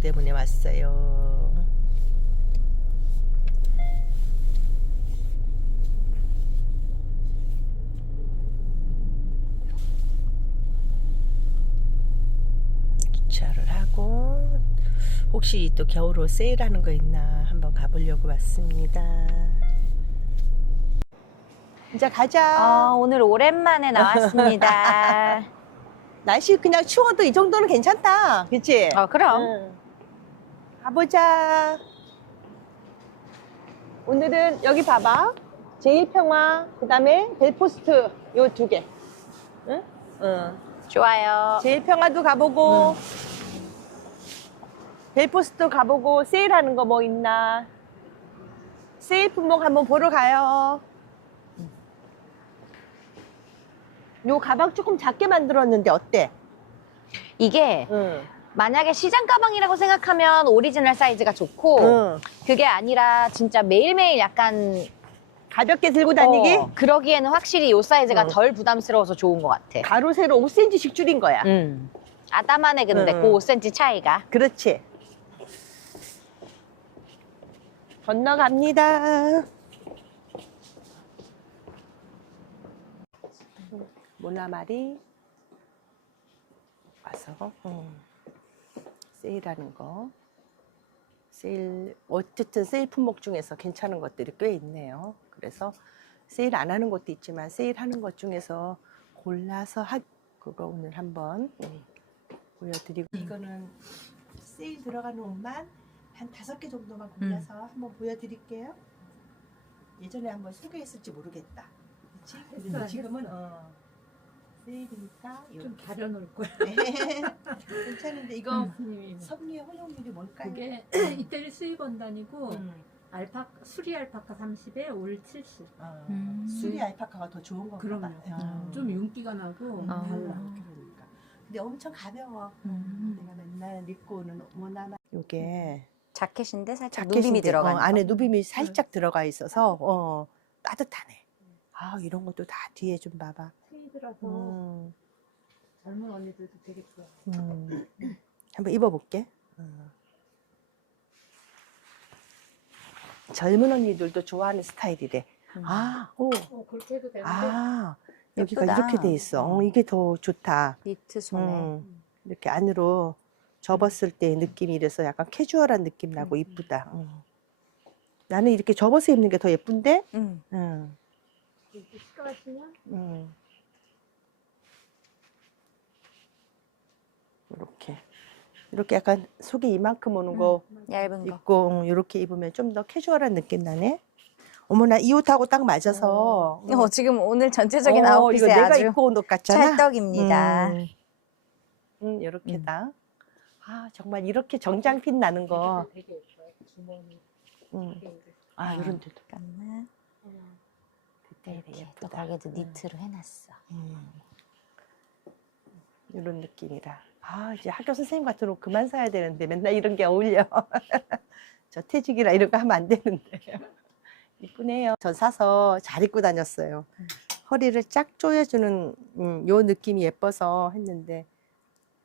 동대문에 왔어요. 주차를 하고 혹시 또 겨울옷 세일하는 거 있나 한번 가보려고 왔습니다. 이제 가자. 아, 오늘 오랜만에 나왔습니다. 날씨 그냥 추워도 이 정도는 괜찮다. 그치? 어, 그럼. 응. 가보자. 오늘은 여기 봐봐. 제일평화, 그 다음에 벨포스트 요 두 개. 응? 응. 좋아요. 제일평화도 가보고, 벨포스트 가보고, 세일하는 거 뭐 있나. 세일 품목 한번 보러 가요. 요 가방 조금 작게 만들었는데 어때? 이게 응. 만약에 시장 가방이라고 생각하면 오리지널 사이즈가 좋고 응. 그게 아니라 진짜 매일매일 약간 가볍게 들고 다니기? 어, 그러기에는 확실히 이 사이즈가 응. 덜 부담스러워서 좋은 것 같아. 가로 세로 5cm씩 줄인 거야. 음. 아담하네 근데 응. 그 5cm 차이가. 그렇지. 건너갑니다. 모나마리 와서 음, 세일하는 거. 세일 어쨌든 세일 품목 중에서 괜찮은 것들이 꽤 있네요. 그래서 세일 안 하는 것도 있지만 세일하는 것 중에서 골라서 하 그거 오늘 한번 음, 보여드리고 이거는 세일 들어가는 옷만 한 다섯 개 정도만 골라서 한번 보여드릴게요. 예전에 한번 소개했을지 모르겠다. 그렇지? 근데 했어요, 지금은 했어. 어, 세일이니까 좀 가려놓을 거야. 네. 괜찮은데 이거 음. 섭리의 활용률이 뭘까요? 그게 이태리 수입 원단이고 음. 알파 수리 알파카 30에 올 70. 어, 음. 수리 알파카가 더 좋은 건가 그럼요. 봐. 어. 좀 윤기가 나고 음, 달라. 그러니까. 근데 엄청 가벼워. 음. 내가 맨날 입고 오는 모나마. 요게 자켓인데 살짝 자켓인데, 누빔이 들어간 어, 거. 안에 누빔이 살짝 들어가 있어서 어, 따뜻하네. 아 이런 것도 다 뒤에 좀 봐봐. 트위드라서 음, 젊은 언니들도 되게 좋아. 음. 한번 입어볼게. 어. 젊은 언니들도 좋아하는 스타일이래. 음. 아, 오, 어, 그렇게 해도 되는데 아, 여기가 예쁘다. 이렇게 돼 있어. 어, 이게 더 좋다. 니트 소매. 음, 이렇게 안으로 접었을 때 느낌이 이래서 약간 캐주얼한 느낌 나고 음. 이쁘다. 음. 나는 이렇게 접어서 입는 게 더 예쁜데? 음. 음, 이렇게 시가시면 음. 이렇게. 이렇게 약간 속에 이만큼 오는 거 얇은 거. 입고 이렇게 입으면 좀 더 캐주얼한 느낌 나네. 어머나 이 옷하고 딱 맞아서. 어, 지금 오늘 전체적인 어, 아웃핏에 이거 내가 아주 입고 온 옷 같잖아. 찰떡입니다. 음, 음 이렇게다. 아 정말 이렇게 정장 핏 나는 거. 되게 예뻐요. 주머니. 음. 이게 아 아. 이런 데도 잠깐만. 음. 디테일이 이렇게 또 예쁘다. 거기도 니트로 해놨어. 음. 이런 느낌이라. 아 이제 학교 선생님 같은 옷 그만 사야 되는데 맨날 이런 게 어울려. 저 퇴직이라 이런 거 하면 안 되는데. 이쁘네요. 전 사서 잘 입고 다녔어요. 음. 허리를 쫙 조여주는 음, 요 느낌이 예뻐서 했는데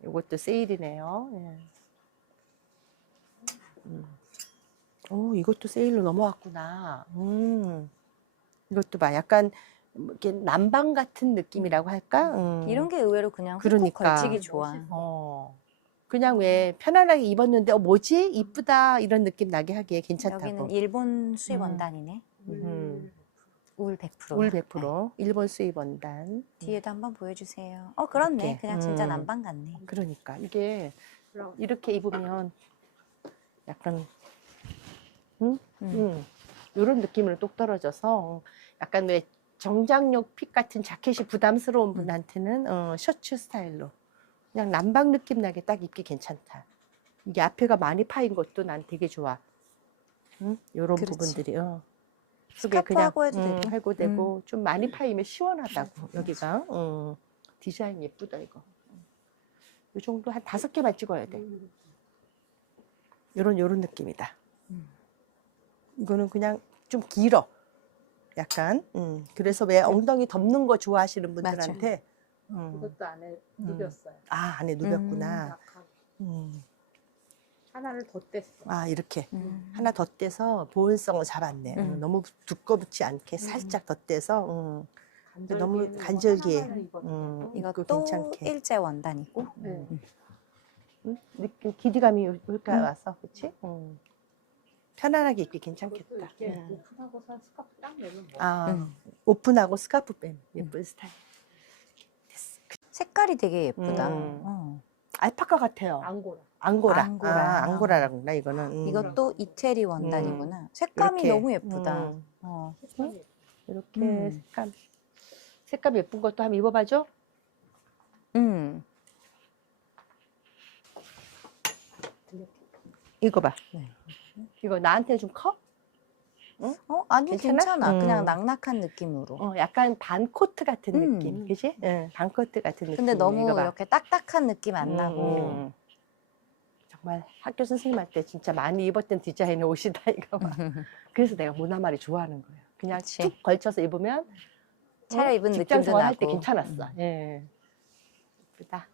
이것도 세일이네요. 예. 음. 오 이것도 세일로 넘어왔구나. 음. 이것도 봐. 약간 뭐 이렇게 남방 같은 느낌이라고 할까? 음. 이런 게 의외로 그냥 그러니까. 걸치기 좋아. 어. 그냥 왜 편안하게 입었는데 어 뭐지 이쁘다 이런 느낌 나게 하기에 괜찮다고. 여기는 일본 수입 음. 원단이네. 음. 울 100%. 울 100% 일본 수입 원단. 뒤에도 한번 보여주세요. 어, 그렇네. 이렇게. 그냥 진짜 음. 남방 같네. 그러니까 이게. 이렇게 입으면 약간 응? 음. 응. 이런 느낌으로 똑 떨어져서 약간 왜 정장용 핏 같은 자켓이 부담스러운 음. 분한테는 어, 셔츠 스타일로 그냥 남방 느낌 나게 딱 입기 괜찮다. 이게 앞에가 많이 파인 것도 난 되게 좋아. 응? 이런 그렇지. 부분들이 어. 스카프하고 해도 응, 되고. 해고 되고 좀 많이 파이면 시원하다고 여기가 어. 디자인 예쁘다 이거. 이 정도 한 다섯 개만 찍어야 돼. 음. 요런 요런 느낌이다. 음. 이거는 그냥 좀 길어. 약간. 음. 그래서 왜 엉덩이 덮는 거 좋아하시는 분들한테 음. 이것도 안에 음. 누볐어요. 아 안에 누볐구나. 약하고. 음. 하나를 더 뗐어. 아 이렇게 음. 하나 더 떼서 보온성을 잡았네. 음. 응, 너무 두껍지 않게 살짝 더 떼서 응, 간절기에는 너무 되고. 입고 이것도 괜찮게. 일제 원단이고. 네. 응? 느낌 기대감이 올- 올까 음. 와서 그렇지? 편안하게 입기 괜찮겠다. 이렇게 응. 오픈하고서 스카프 딱 내면 뭐. 아 음. 오픈하고 스카프 빼면 예쁜 스타일. 됐어. 색깔이 되게 예쁘다. 음. 어. 알파카 같아요. 앙고라. 앙고라. 앙고라. 아, 앙고라라구나 이거는. 음. 이것도 이태리 원단이구나. 색감이 이렇게. 너무 예쁘다. 음. 어. 색감이 이렇게 음. 색감 색감 예쁜 것도 한번 입어봐줘. 음. 이거 봐. 네. 이거 나한테 좀 커? 어, 아니 괜찮아? 괜찮아. 그냥 음. 낙낙한 느낌으로. 어, 약간 반 코트 같은 음. 느낌, 그지? 응, 반 코트 같은 느낌. 근데 너무. 이렇게 딱딱한 느낌 안 음, 나고. 음. 정말 학교 선생님 할 때 진짜 많이 입었던 디자인의 옷이다 이거 봐. 그래서 내가 모나마리 좋아하는 거예요. 그냥 그치. 툭 걸쳐서 입으면 차려 입은 직장 느낌도 생활할 때 나고. 괜찮았어. 예. 예쁘다.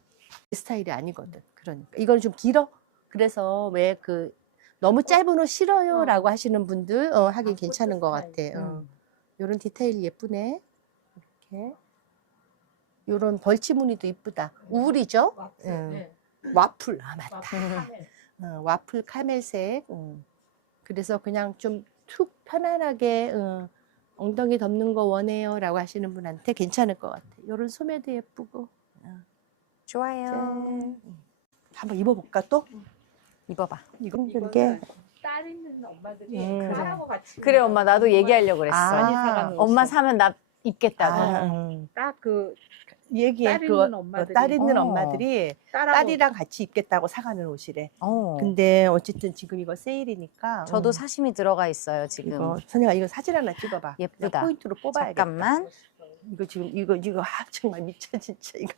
이 스타일이 아니거든. 그러니까 이건 좀 길어. 그래서 왜 그 너무 짧은 옷 싫어요 라고 하시는 분들 어, 하긴 아, 괜찮은 것 같아. 스타일. 어. 음. 이런 디테일 예쁘네. 이렇게. 이런 벌치 무늬도 이쁘다. 우울이죠? 와플. 응. 네. 와플. 아 맞다. 와플 카멜. 어, 와플 카멜색. 음. 그래서 그냥 좀 툭 편안하게 어, 엉덩이 덮는 거 원해요 라고 하시는 분한테 괜찮을 것 같아. 이런 소매도 예쁘고. 좋아요. 짠. 한번 입어볼까 또? 입어봐. 이게 딸 있는 엄마들이 음. 딸하고 같이. 그래 엄마 나도 얘기하려고 그랬어. 많이 사가는 엄마. 사면 나 입겠다고. 아, 음. 딱그 얘기해. 딸 있는 엄마들이. 딸 있는 어. 엄마들이 딸하고 딸이랑 같이 입겠다고 사가는 옷이래. 어. 근데 어쨌든 지금 이거 세일이니까. 저도 음, 사심이 들어가 있어요 지금. 이거 선생아 이거 사진 하나 찍어봐. 예쁘다. 포인트로 뽑아야겠다. 잠깐만. 이거 지금 이거 이거 아 정말 미쳐 진짜 이거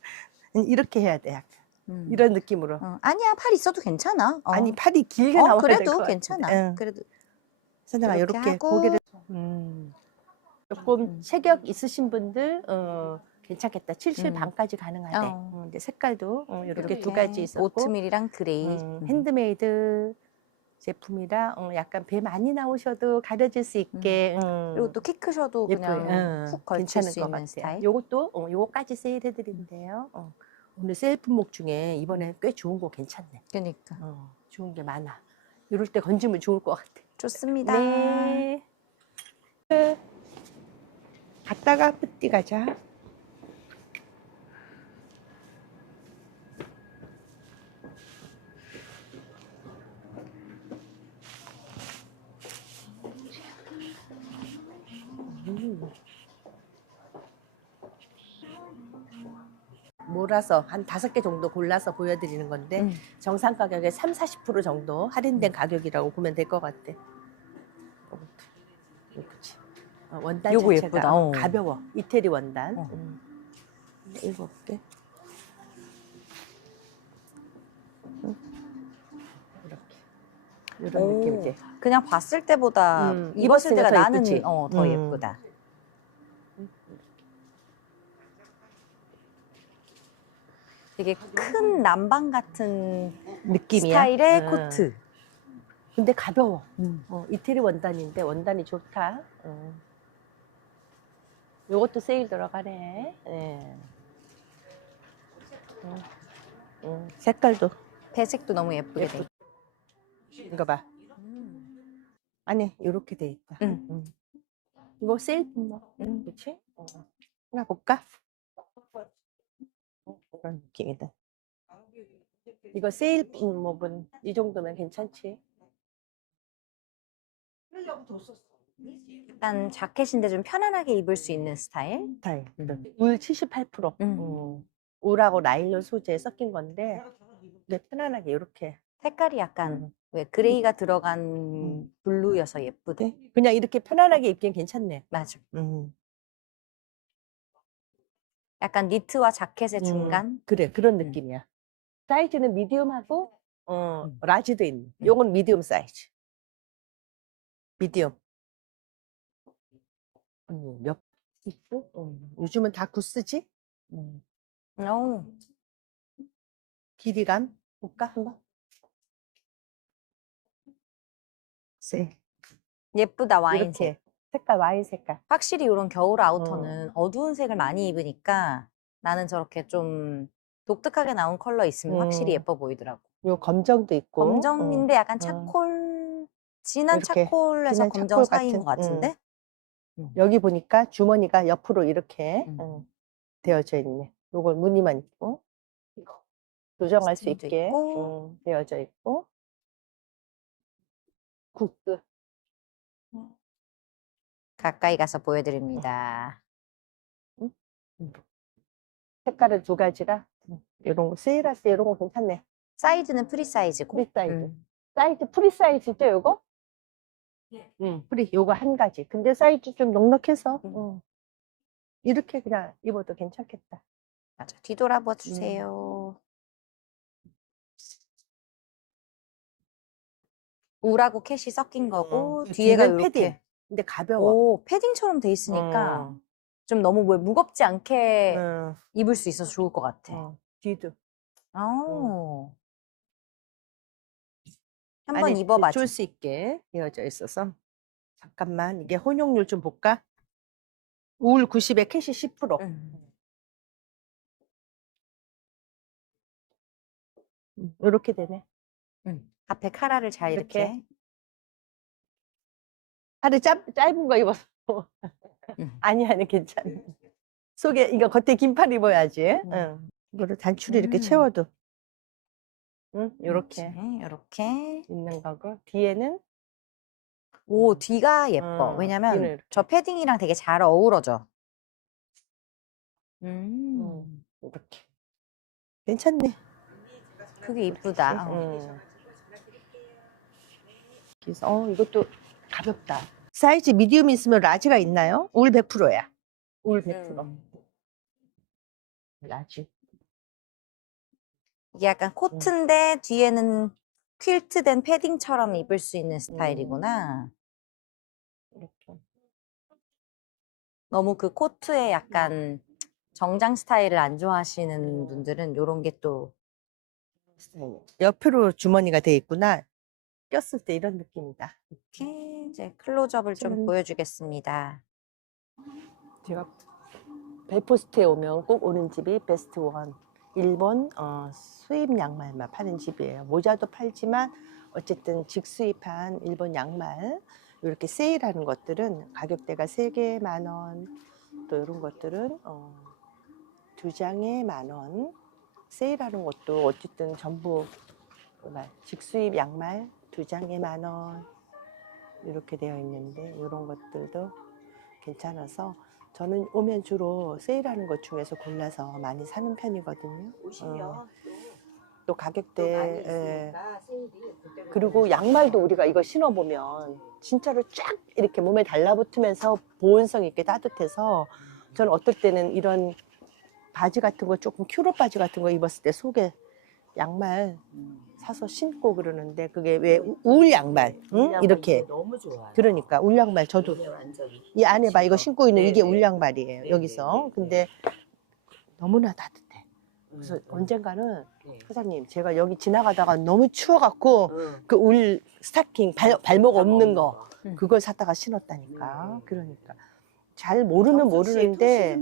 이렇게 해야 돼. 약간. 음. 이런 느낌으로. 어, 아니야 팔 있어도 괜찮아. 어. 아니 팔이 길게 어, 나와야 될것 그래도 같아. 괜찮아. 응. 그래도 선생아 이렇게 이렇게 하고. 고개를 음. 조금 음. 체격 있으신 분들 어, 괜찮겠다. 7칠 음. 반까지 가능하대. 어. 음, 근데 색깔도 어, 이렇게 두 가지 있었고 오트밀이랑 그레이. 음, 음. 핸드메이드 제품이라 어, 약간 배 많이 나오셔도 가려질 수 있게 음. 그리고 또 키 크셔도 그냥 응, 훅 걸칠 괜찮을 수 것 있는 같아요. 스타일. 요것도 어, 요거까지 세일해드린대요. 어. 오늘 세일 품목 중에 이번에 꽤 좋은 거 괜찮네. 그러니까 어, 좋은 게 많아. 이럴 때 건지면 좋을 것 같아. 좋습니다. 네. 끝. 갔다가 뿌띠 가자. 음. 몰아서 한 다섯 개 정도 골라서 보여드리는 건데 음. 정상 가격의 3, 40% 정도 할인된 가격이라고 보면 될 것 같아. 예쁘지. 어, 원단 요거 자체가 예쁘다. 어. 가벼워. 이태리 원단. 어. 음. 읽어볼게. 음. 이렇게. 이런 오. 느낌이지. 그냥 봤을 때보다 음, 입었을 입었으니까 때가 더 나는? 어, 더 음. 예쁘다. 되게 큰 남방 같은 느낌이야. 스타일의 음. 코트. 근데 가벼워. 음. 어, 이태리 원단인데 원단이 좋다. 어. 요것도 세일 들어가네. 예. 음, 음, 색깔도 배색도 너무 예쁘게 돼. 예쁘. 이거 봐. 음. 안에 이렇게 돼 있다. 응. 음. 이거 세일 품목. 응, 그렇지? 어. 하나 볼까? 어, 이런 느낌이다. 이거 세일 품목은 이 정도면 괜찮지? 약간 자켓인데 좀 편안하게 입을 수 있는 스타일. 스타일. 음. 울 78%. 음. 음. 울하고 나일론 소재 섞인 건데, 네, 편안하게 이렇게. 색깔이 약간 음. 왜 그레이가 들어간 음. 블루여서 예쁘대. 네. 그냥 이렇게 편안하게 입기엔 괜찮네. 맞아. 음. 약간 니트와 자켓의 음. 중간. 그래, 그런 음. 느낌이야. 사이즈는 미디움하고, 어, 음. 라지도 있는. 음. 요건 미디움 사이즈. 미디움. 음, 몇 있고? 음, 요즘은 다 구스지? 음. 오. 길이감 볼까 한번? 세일. 예쁘다 와인 색. 이렇게 색깔 와인 색깔. 확실히 이런 겨울 아우터는 어 두운 색을 많이 입으니까 나는 저렇게 좀 독특하게 나온 컬러 있으면 확실히 음. 예뻐 보이더라고. 요 검정도 있고. 검정인데 약간 음. 차콜 진한 이렇게 차콜에서 진한 검정 차콜 사이인 같은, 것 같은데? 어. 여기 보니까 주머니가 옆으로 이렇게 음. 어, 되어져 있네. 요걸 무늬만 있고 조정할 수 있게 있고. 음, 되어져 있고 굿즈 가까이 가서 보여드립니다. 색깔은 두 가지라 이런 거 세일할 때 이런 거 괜찮네. 사이즈는 프리 사이즈고. 프리 사이즈. 음. 사이즈 프리 사이즈죠, 요거? 응, 프리. 요거 한 가지. 근데 사이즈 좀 넉넉해서 음. 어. 이렇게 그냥 입어도 괜찮겠다. 맞아. 뒤돌아봐 주세요. 우라고 캣이 섞인 거고 어, 뒤에가 뒤는 이렇게 패딩. 근데 가벼워. 오 패딩처럼 돼 있으니까 어. 좀 너무 뭐 무겁지 않게 응, 입을 수 있어서 좋을 것 같아. 어, 뒤도. 오. 한번 안에 입어봐. 줄 수 있게 되어져 있어서. 잠깐만, 이게 혼용률 좀 볼까? 울 90에 캐시 10%. 음. 음, 이렇게 되네. 음. 앞에 카라를 잘 이렇게. 이렇게. 하루 짧, 짧은 거 입어서. 음. 아니, 아니, 괜찮아. 속에, 이거 겉에 긴팔 입어야지. 음. 응. 이거를 단추를 이렇게 음. 채워도. 응, 요렇게 이렇게. 있는 거고. 뒤에는 오, 뒤가 예뻐. 어, 왜냐면 이렇게. 저 패딩이랑 되게 잘 어우러져. 음. 음. 이렇게. 괜찮네. 그게 이쁘다. 어. 음. 그래서 어 이것도 가볍다. 사이즈 미디움 있으면 라지가 있나요? 울 100%야. 울 100%. 음. 라지. 이게 약간 코트인데 뒤에는 퀼트된 패딩처럼 입을 수 있는 스타일이구나. 이렇게. 너무 그 코트에 약간 정장 스타일을 안 좋아하시는 분들은 이런 게 또. 옆으로 주머니가 돼 있구나. 꼈을 때 이런 느낌이다. 이렇게 이제 클로즈업을 좀 보여주겠습니다. 제가 벨포스트에 오면 꼭 오는 집이 베스트 원. 일본 어, 수입 양말만 파는 집이에요. 모자도 팔지만 어쨌든 직수입한 일본 양말 이렇게 세일하는 것들은 가격대가 세개만 원, 또 이런 것들은 어, 두 장에 만 원. 세일하는 것도 어쨌든 전부 정말 직수입 양말 두 장에 만 원. 이렇게 되어 있는데 이런 것들도 괜찮아서 저는 오면 주로 세일하는 것 중에서 골라서 많이 사는 편이거든요. 오시면 어, 또또 가격대 예. 그리고 양말도 우리가 이거 신어보면 진짜로 쫙 이렇게 몸에 달라붙으면서 보온성 있게 따뜻해서 저는 어떨 때는 이런 바지 같은 거 조금 큐로 바지 같은 거 입었을 때 속에 양말 음. 사서 신고 그러는데 그게 왜 우- 울 양말 응? 이렇게 너무 좋아요. 그러니까 울 양말 저도 이게 완전히 이 안에 봐 이거 신고 있는 이게 네, 울 네. 양말이에요 네, 여기서 네, 네, 근데 너무나 따뜻해 음, 그래서 음. 언젠가는 네. 사장님 제가 여기 지나가다가 너무 추워갖고 응. 그 울 스타킹 발, 발목 없는 거 음. 그걸 사다가 신었다니까 음. 그러니까 잘 모르면 모르는데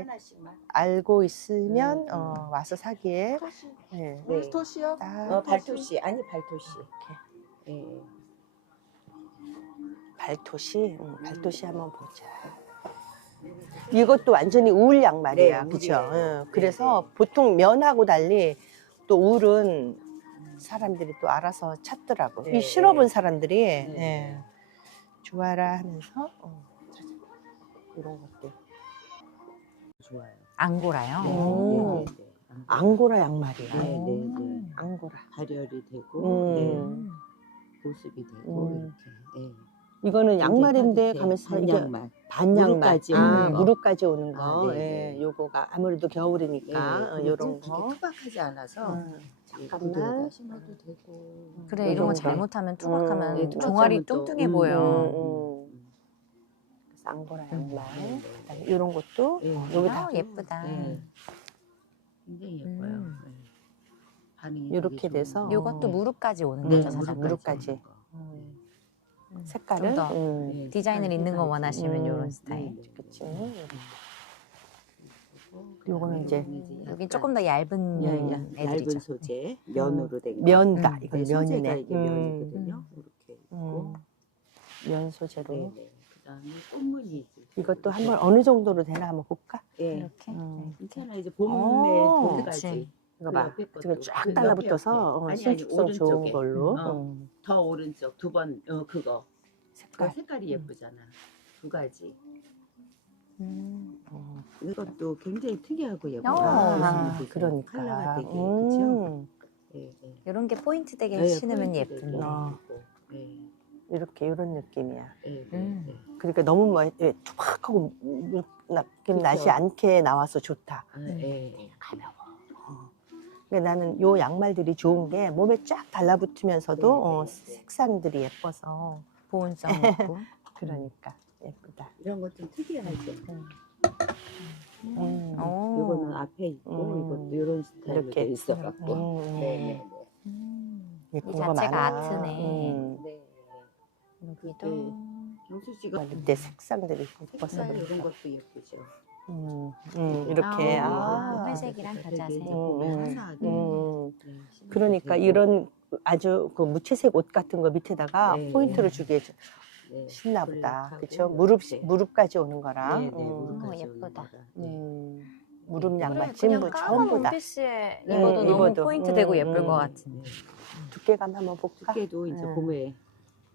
하나씩만. 알고 있으면 음, 어, 와서 사기에 토시. 네. 네. 토시요? 딱 어, 발토시 아니 발토시. 이렇게 예. 발토시 응, 발토시 한번 보자 이것도 완전히 울 양말이야 네. 응, 네, 그래서 보통 면하고 달리 또 울은 사람들이 또 알아서 찾더라고 네, 이 신어본 네. 사람들이 네. 예, 좋아라 하면서 어. 이런 것들 좋아요. 앙고라요. 네. 오. 네, 네, 네. 앙고라 양말이야 네, 네, 네. 앙고라 발열이 되고 음. 네. 음. 보습이 되고 음. 이렇게. 예. 이거는 양말인데. 가면서 반양말. 반양말 무릎까지 아, 거. 무릎까지 오는 거 아, 네, 예, 네. 요거가 아무래도 겨울이니까 어, 그리고 요런 좀거 투박하지 않아서 음, 잠깐만 신어도 되고. 그래 이런 거. 잘못하면 투박하면 음, 종아리 뚱뚱해 음, 보여. 음, 음. 앙고라 양말 네, 그다음에 네. 이런 것도 예. 여기 다 아, 예쁘다. 예. 굉장히 예뻐요. 음. 예. 반응이 요렇게 되게 돼서 좋은 요것도 어. 무릎까지 오는 네, 거죠, 사장님? 무릎까지. 오는 거. 음, 색깔을. 좀더 음. 네, 디자인을 있는 거 원하시면 음, 이런 스타일. 네, 네. 그치. 요거는 이제 여기 조금 더 얇은 얇- 얇은 음, 애들이죠. 소재 면으로 된 거. 면다. 음. 이건 네, 소재가 면이네. 이게 음. 면이거든요. 이렇게 있고. 음. 면 소재로. 네, 네. 그다음에 꽃무늬지. 이것도 한번 어느 정도로 되나 한번 볼까? 예. 이렇게. 음. 괜찮아 이제 오, 봄에. 봄까지 이거 그 봐. 옆에 것도. 지금 쫙 그 옆에 달라붙어서 옆에. 어, 아니, 아니, 신축성 좋은 오른쪽에. 걸로. 어. 음. 더 오른쪽 두 번 어, 그거 그 색깔. 색깔이 예쁘잖아. 두 가지. 음. 어. 이것도 굉장히 특이하고 예뻐요. 아, 무슨 그러니까. 컬러가 되게. 음. 예, 예. 이런 게 포인트 되게 네, 신으면 포인트 되게. 아. 예쁘고. 예, 이렇게 이런 느낌이야. 예, 예, 음. 예. 그러니까 너무 뭐 예, 투박하고 느낌 나지. 않게 나와서 좋다. 아, 예, 예. 가벼워. 어. 그러니까 나는 요 양말들이 좋은 게 몸에 쫙 달라붙으면서도 네, 어, 네, 네. 색상들이 예뻐서 보온성 있고. 그러니까 예쁘다. 이런 것 좀 특이하죠. 음. 오. 이거는 앞에 있고 음. 이것도 이런 스타일로 이렇게. 돼 있어갖고. 음. 네, 네, 네. 음. 예쁜 이 거 자체가 많아. 아트네. 음. 네. 여기도. 네. 경수 씨가 이때 색상들이 예뻐서 색깔. 이런 것도 예쁘죠. 음, 음, 이렇게 아, 아, 회색이랑 겨자색. 음, 음. 화사하게. 음. 네, 신어도 그러니까. 이런 아주 그 무채색 옷 같은 거 밑에다가 네. 포인트를 주기에 좀 네, 신나 보다. 블랙하고 그렇죠? 무릎 네. 무릎까지 오는 거랑. 네, 네, 음. 무릎까지 어, 오는 예쁘다. 거라. 네. 음, 무릎 양말 전부 그냥 까만 전부 다 원피스에 네, 입어도 너무 입어도. 포인트 음, 되고 예쁠 음. 것 같은. 네. 두께감 한번 볼까? 두께도 이제 음. 봄에 딱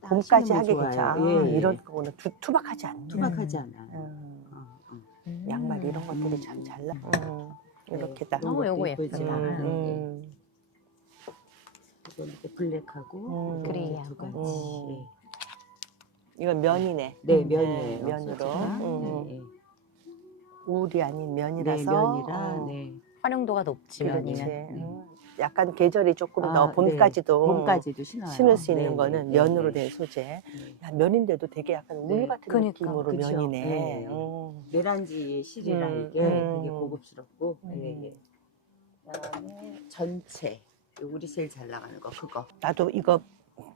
봄까지 좋아요. 괜찮아. 예, 예. 이런 거는 투, 투박하지 않네. 투박하지 음. 않아. 음, 어, 어. 음. 양말 이런 것들이 음. 참잘 나. 음, 네, 이렇게다. 이런 너무 것도 요거. 예쁘다. 음, 네. 음. 이건 이렇게 블랙하고 음. 이렇게 그레이하고. 두 가지. 음. 예. 이건 면이네. 네, 음, 면이에요. 면으로. 소재가. 음. 네, 네. 울이 아닌 네, 면이라서. 면이라 어, 네. 활용도가 높지 그렇지. 면이면. 음, 약간 계절이 조금 아, 더 네. 봄까지도 봄까지도 신어요. 신을 수 있는 네, 거는 네, 면으로 네, 된 소재. 네. 야, 면인데도 되게 약간 울 네, 같은 그러니까. 느낌으로 그쵸. 면이네. 네. 음. 메란지 실이라 음, 이게 음. 되게 고급스럽고 음. 예, 예. 그다음에 전체 우리 제일 잘 나가는 거 그거 나도 이거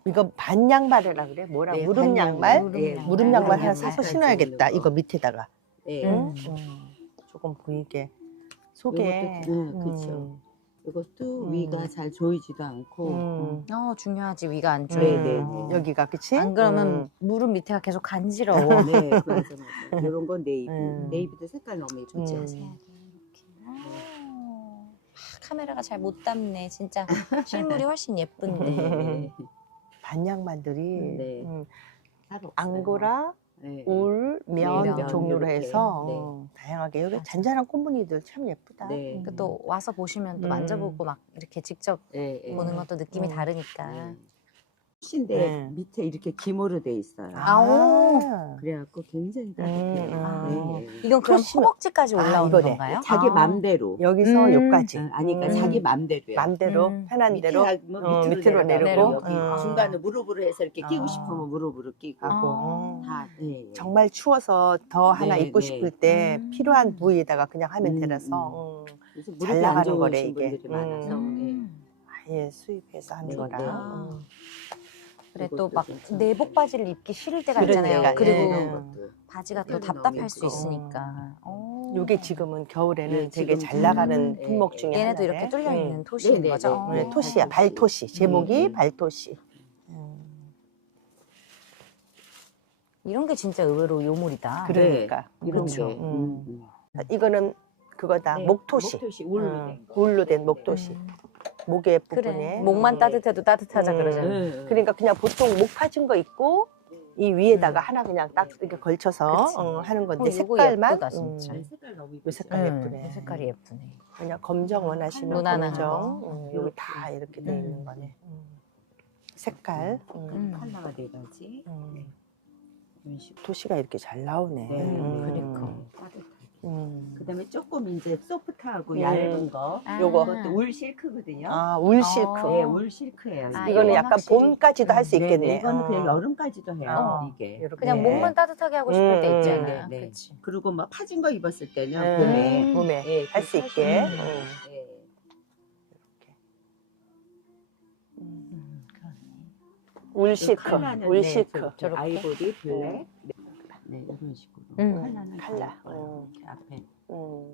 이거 반 양말이라 그래? 뭐라 네, 무릎 반 양말? 무릎 예, 양말. 무릎 양말 하나. 사서 잘 신어야겠다. 이거 거. 밑에다가 예. 음. 음, 조금 보이게 속에 네. 음, 이것도 음. 위가 잘 조이지도 않고 음. 어 중요하지 위가 안 음, 조이고. 네, 네, 네. 여기가 그치? 안 그러면 음. 무릎 밑에가 계속 간지러워. 네, 맞아 맞아. 이런 건 네이비. 음. 네이비도 색깔 너무 예쁘죠. 음. 자세하게 이렇게. 아, 카메라가 잘 못 담네. 진짜 실물이 훨씬 예쁜데. 네. 반 양말들이 네. 음, 없어요. 앙고라, 네. 울, 면, 면 종류로 이렇게. 해서 네. 어, 다양하게 여기. 잔잔한 꽃무늬들 참 예쁘다. 네. 음. 그또 와서 보시면 또 음. 만져보고 막 이렇게 직접 예, 예. 보는 것도 느낌이 음. 다르니까. 네. 신데 네. 밑에 이렇게 기모로 돼 있어요. 아, 그래갖고 굉장히 따뜻해요. 음, 아. 네. 이건 그럼 허벅지까지 아, 올라오는 이거네. 건가요? 자기 아. 맘대로. 여기서 음. 요까지 어, 아니 그러니까 음. 자기 맘대로요. 맘대로 음. 편한 대로 밑에 뭐 어, 밑으로, 밑으로 내려가고 내리고, 여기 음. 중간에 무릎으로 해서 이렇게 끼고 아. 싶으면 무릎으로 끼고 하고 아. 다 네. 정말 추워서 더 하나 네, 입고 네. 싶을 때 음. 필요한 부위에다가 그냥 하면 음, 되라서 음. 그래서 잘 무릎이 안 나가는 거래, 좋으신 이게. 분들이 음. 많아서 네. 음. 아예 수입해서 한 네, 거라. 네. 음. 그래 또 막. 내복 바지를 입기 싫을 때가 있잖아요. 그리고 예. 바지가 또 답답할 수. 있으니까. 오. 요게 지금은 겨울에는 네, 되게 지금 잘 나가는 음, 품목 예, 중에 예. 얘네도 하나래. 이렇게 뚫려 음. 있는 토시인 네, 네, 거죠? 네, 네, 네. 토시야, 발토시. 제목이 음. 발토시. 음. 이런 게 진짜 의외로 요물이다. 그래. 그러니까. 이런 그쵸. 게 음. 음, 음. 이거는 그거다. 네, 목토시. 목토시 울로 음, 된 거. 울로 된 네, 목토시. 음. 목의 그래. 부분에. 목만 음. 따뜻해도 따뜻하자 음. 그러잖아. 네. 그러니까 그냥 보통 목 파진 거 있고 이 위에다가 음. 하나 그냥 딱 이렇게 걸쳐서 그치. 어, 하는 건데 어, 색깔만 예쁘다, 음, 진짜. 네, 색깔 너무 요. 색깔 음, 예쁘네. 이 색깔이 예쁘네. 그냥 검정 원하시면 무난한 검정. 거. 음, 여기 다 이렇게 돼 있는 음. 거네. 음. 색깔. 음. 음. 컬러가 네 가지. 음. 식으로. 도시가 이렇게 잘 나오네. 네, 음. 그러니까. 음. 그다음에 조금 이제 소프트하고 음. 얇은 거. 아. 요거. 그것도 울 실크거든요. 아, 울 어. 실크. 네, 울 실크예요. 아. 이거는 이건 약간 확실히- 봄까지도 할수 네, 있겠네. 네, 이거는 어. 그냥 여름까지도 해요. 어. 이게. 그냥 네. 목만 따뜻하게 하고 싶을 때 음, 있잖아. 네, 네. 그치. 그리고 막 파진 거 입었을 때는 음, 봄에 봄에 예, 할수그 있게. 음. 예. 음. 음, 그러네. 울시크, 컬러는 울시크. 네, 저렇게 저렇게. 아이보리 블랙. 네, 네 이런 식으로. 음. 컬러는 칼라. 어. 이렇게 앞에 음. 어,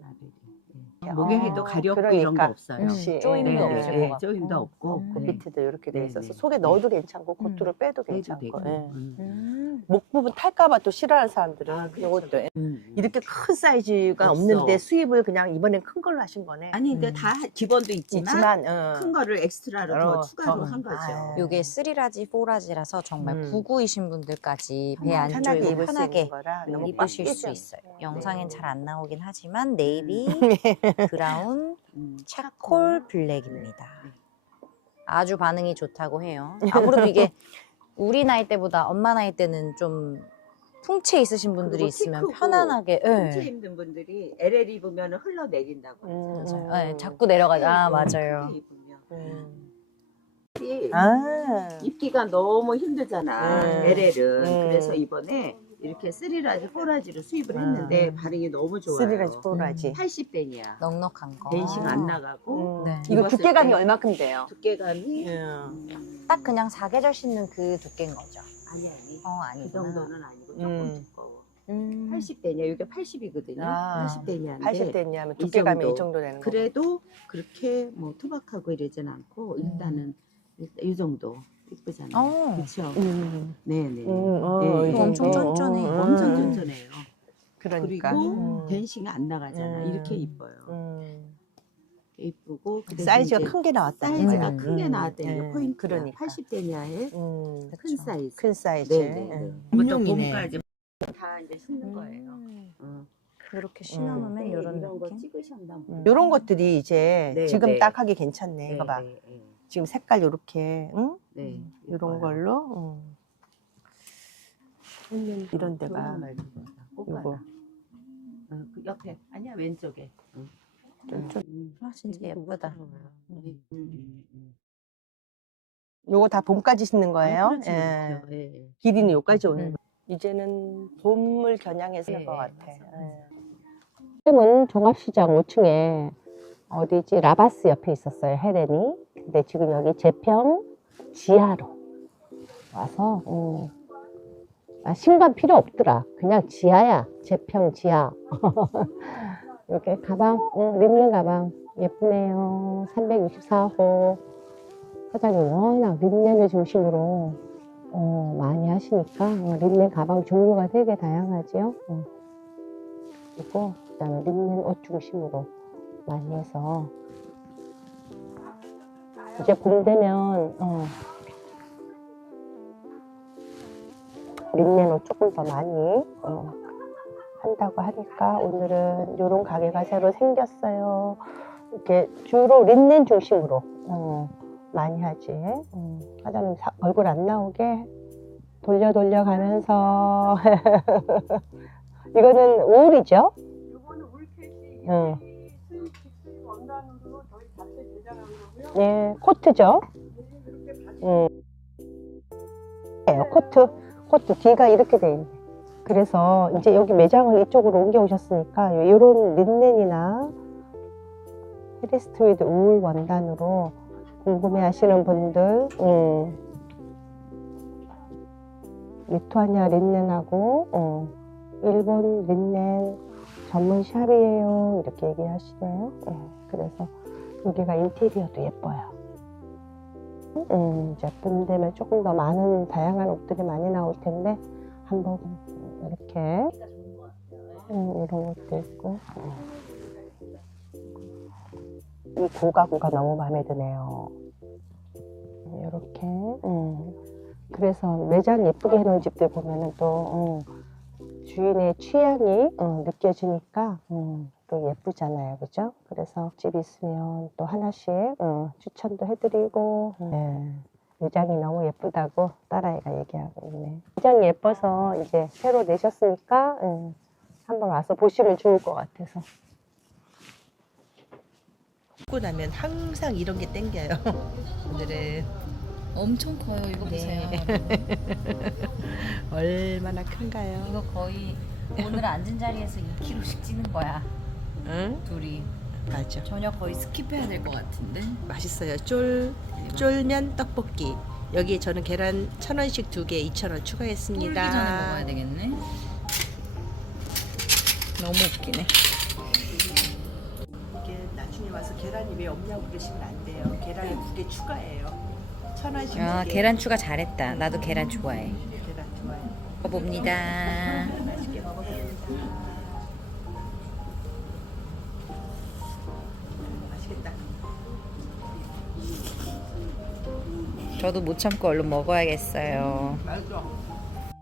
네. 목에도 가렵고 이런 그러니까. 거 없어요. 음, 역시, 조임도 네, 없을 네, 것 같고. 조임도 없고. 음. 네. 밑에도 이렇게 돼 네, 있어서 네. 속에 넣어도 괜찮고 음. 겉으로 빼도 해도 괜찮고. 되고. 예. 음. 음. 목 부분 탈까봐 또 싫어하는 사람들은 아, 그렇죠. 이것도 예. 음. 이렇게 큰 사이즈가 없어. 없는데 수입을 그냥 이번엔 큰 걸로 하신 거네. 아니 근데 음. 다 기본도 있지만, 있지만 어. 큰 거를 엑스트라로 어, 더 추가로 더. 한 거죠. 아. 요게 3라지, 4라지라서 정말 음. 구구이신 분들까지 배안 편하게 조이고 입을 수 편하게 있는 거라 네, 너무 입으실 꽉수 있어요. 않아요. 영상엔 네. 잘안 나오긴 하지만 네이비, 브라운, 음. 차콜 블랙입니다. 아주 반응이 좋다고 해요. 아무래도 이게 우리 나이 때보다 엄마 나이 때는 좀 풍채 있으신 분들이 그리고 있으면 크고 편안하게 통째 예. 힘든 분들이 LL 입으면 흘러내린다고 음, 하잖아요. 음. 예, 자꾸 내려가죠. 아, 크게 맞아요. 입으면. 음. 이 아. 입기가 너무 힘들잖아. 음. LL은 음. 그래서 이번에 이렇게 3라지, 4라지로 수입을 했는데 음. 반응이 너무 좋아요. 쓰리라지 포라지. 80밴이야. 넉넉한 거. 댄싱 안 나가고 음. 네. 이거 입었을 두께감이 때 얼마큼 돼요? 두께감이 음. 음, 딱 그냥 사계절 씻는 그 두께인 거죠. 아니 아니 어, 그 아니구나. 정도는 아니고 조금 음. 두꺼워. 음. 80대냐 이게 80이거든요. 아, 80대냐인데 80대냐면 이 두께감이 정도. 이 정도 되는 거. 그래도 그렇게 뭐 투박하고 이러진 않고 음. 일단은 일단 이 정도 이쁘잖아요. 어. 그렇죠. 음. 네네. 음, 어, 네, 이 이거 엄청 정도. 쫀쫀해. 음. 엄청 쫀쫀해요. 그러니까. 그리고 음. 댄싱이 안 나가잖아. 음. 이렇게 이뻐요. 음. 이쁘고 그 대신 사이즈가 이제 큰 게 나왔다는 사이즈가. 큰게 음. 나왔다는 게 네, 포인트야. 그러니까. 80대냐의 음. 큰 사이즈. 큰 사이즈. 네, 네, 네. 음. 부터 봄용이네. 봄까지 다 이제 신는 거예요. 음. 어. 이렇게 신어놓으면 네, 이런 이런 거 느낌. 찍으셨나. 음. 요런 것들이 이제 네, 지금 네. 딱 하기 괜찮네. 이거 봐. 네, 네, 지금 색깔 요렇게, 응? 네. 요런 이뻐요. 걸로. 응. 이런 데가. 요거. 어, 그 옆에 아니야 왼쪽에. 응. 좀- 음. 아, 진짜 예쁘다. 음, 음, 음. 요거 다 봄까지 신는 거예요. 아, 그렇죠, 예. 그렇죠. 예, 예. 길이는 요까지 오는 음. 거. 이제는 봄을 겨냥해서 예, 것 예, 같아. 예. 지금은 종합시장 5층에 어디지? 라바스 옆에 있었어요 헤렌이. 근데 지금 여기 제평 지하로 와서 음, 아, 신관 필요 없더라. 그냥 지하야. 제평 지하. 이렇게 가방 음, 립넨 가방. 예쁘네요. 364호. 사장님 워낙 립넨을 중심으로 어, 많이 하시니까 어, 립넨 가방 종류가 되게 다양하지요. 어. 그리고 그다음에 립넨 옷 중심으로 많이 해서 이제 봄 되면 어, 립넨 옷 조금 더 많이 어, 한다고 하니까 오늘은 이런 가게가 새로 생겼어요. 이렇게 주로 립넨 중심으로 어, 많이 하지. 음, 사- 얼굴 안 나오게 돌려 돌려 가면서 이거는 울이죠? 이거는 울캣이 응. 수입 직수입 원단으로 저희 자체 네, 코트죠. 음. 코트. 코트 뒤가 이렇게 돼 있네. 그래서 이제 여기 매장을 이쪽으로 옮겨 오셨으니까 이런 린넨이나 헤리스트 위드 우울 원단으로 궁금해 하시는 분들, 음, 리투아니아 린넨하고, 어, 일본 린넨 전문 샵이에요. 이렇게 얘기하시네요. 음, 그래서 여기가 인테리어도 예뻐요. 음, 봄 되면 조금 더 많은 다양한 옷들이 많이 나올 텐데 한번 이렇게 음, 이런 것도 있고 이 고가구가 너무 마음에 드네요. 이렇게 음, 그래서 매장 예쁘게 해놓은 집들 보면은 또 음, 주인의 취향이 어, 느껴지니까 음, 또 예쁘잖아요, 그죠? 그래서 집 있으면 또 하나씩 어, 추천도 해드리고 네. 매장이 너무 예쁘다고 딸아이가 얘기하고 있네. 매장이 예뻐서 이제 새로 내셨으니까 음, 한번 와서 보시면 좋을 것 같아서. 입고 나면 항상 이런 게 땡겨요. 오늘은 엄청 커요. 이거 네. 얼마나 큰가요? 이거 거의 오늘 앉은 자리에서 2kg씩 찌는 거야. 응? 둘이. 맞아. 저녁 거의 스킵해야 될 것 같은데. 맛있어요. 쫄 쫄면 떡볶이 여기에 저는 계란 천 원씩 두 개, 이천 원 추가했습니다. 쫄기 전에 먹어야 되겠네. 너무 웃기네. 이게 나중에 와서 계란이 왜 없냐고 그러시면 안 돼요. 계란을 두개 추가해요. 천 원씩 아, 개. 계란 추가 잘했다. 나도 계란 좋아해. 계란 좋아요. 먹어봅니다. 저도 못 참고 얼른 먹어야겠어요.